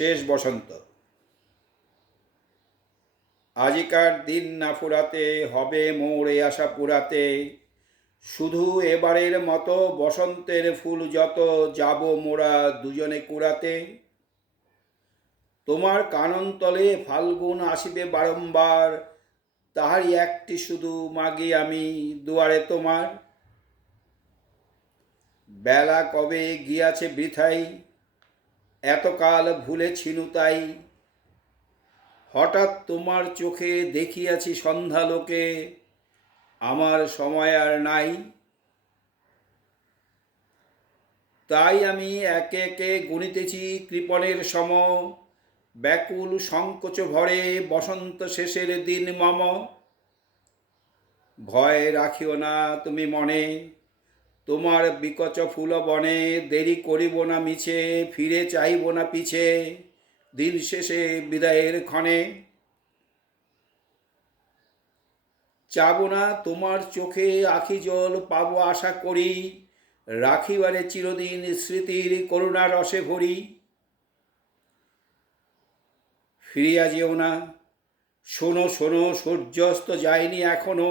শেষ বসন্ত। আজিকার দিন না ফুরাতে, হবে মোড়ে আসা পুরাতে। শুধু এবারের মতো বসন্তের ফুল যত, যাব মোরা দুজনে কুড়াতে। তোমার কাননতলে ফাল্গুন আসিবে বারংবার, তাহারই একটি শুধু মাগি আমি দুয়ারে তোমার। বেলা কবে গিয়াছে বৃথাই, এতকাল ভুলেছিনু তাই। হঠাৎ তোমার চোখে দেখিয়াছি সন্ধ্যালোকে, আমার সময় আর নাই। তাই আমি একে একে গুনিতেছি কৃপণের সম, ব্যাকুল সংকোচ ভরে বসন্ত শেষের দিন মম। ভয় রাখিও না তুমি মনে, তোমার বিকচ ফুল বনে। দেরি করিব না মিছে, ফিরে চাইব না পিছে, দিন শেষে বিদায়ের ক্ষণে। চাব না তোমার চোখে আখি জল পাবো আশা করি, রাখিবারে চিরদিন স্মৃতির করুণা রসে ভরি। ফিরিয়া যেও না, শোনো শোনো সূর্যাস্ত যায়নি এখনো।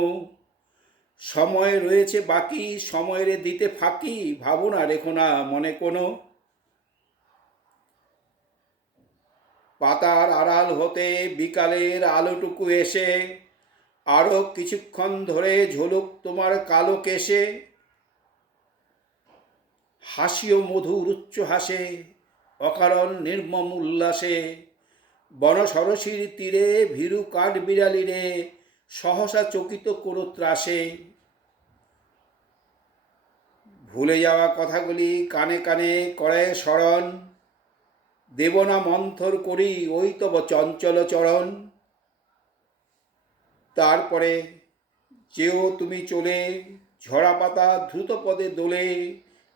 সময় রয়েছে বাকি, সময়ের দিতে ফাঁকি, ভাবনা রেখো না মনে কোনো। পাতার আড়াল হতে বিকালের আলোটুকু এসে, আরো কিছুক্ষণ ধরে ঝলুক তোমার কালো কেশে। হাসিও মধুর উচ্চ হাসে, অকারণ নির্মম উল্লাসে। বনসরসীর তীরে ভীরু কাঠ বিড়ালিরে, সহসা চকিত করো ত্রাসে। ভুলে যাওয়া কথাগুলি কানে কানে করে স্মরণ, দেব না মন্থর করি ওই তব চঞ্চল চরণ। তারপরে যেও তুমি চলে, ঝরা পাতা দ্রুত পদে দোলে।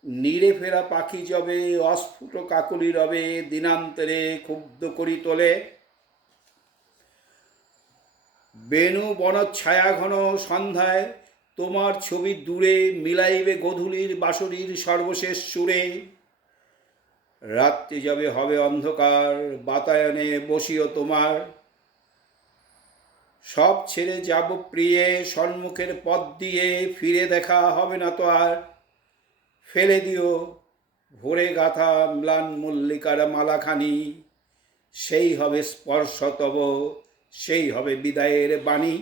নীড়ে ফেরা পাখি যবে, অস্ফুট কাকলি রবে, দিনান্তরে ক্ষুব্ধ করি তোলে। বেণু বনচ্ছায়া ঘন সন্ধ্যায়, তোমার ছবি দূরে মিলাইবে গধূলির বাঁশরীর সর্বশেষ সুরে। রাত্রি যবে হবে অন্ধকার, বাতায়নে বসিও তোমার। সব ছেড়ে যাব প্রিয়ে সম্মুখের পথ দিয়ে, ফিরে দেখা হবে না তো আর। ফেলে দিও ভোরে গাথা ম্লান মল্লিকার মালাখানি, সেই হবে স্পর্শ তব, সেই হবে বিদায়ের বাণী।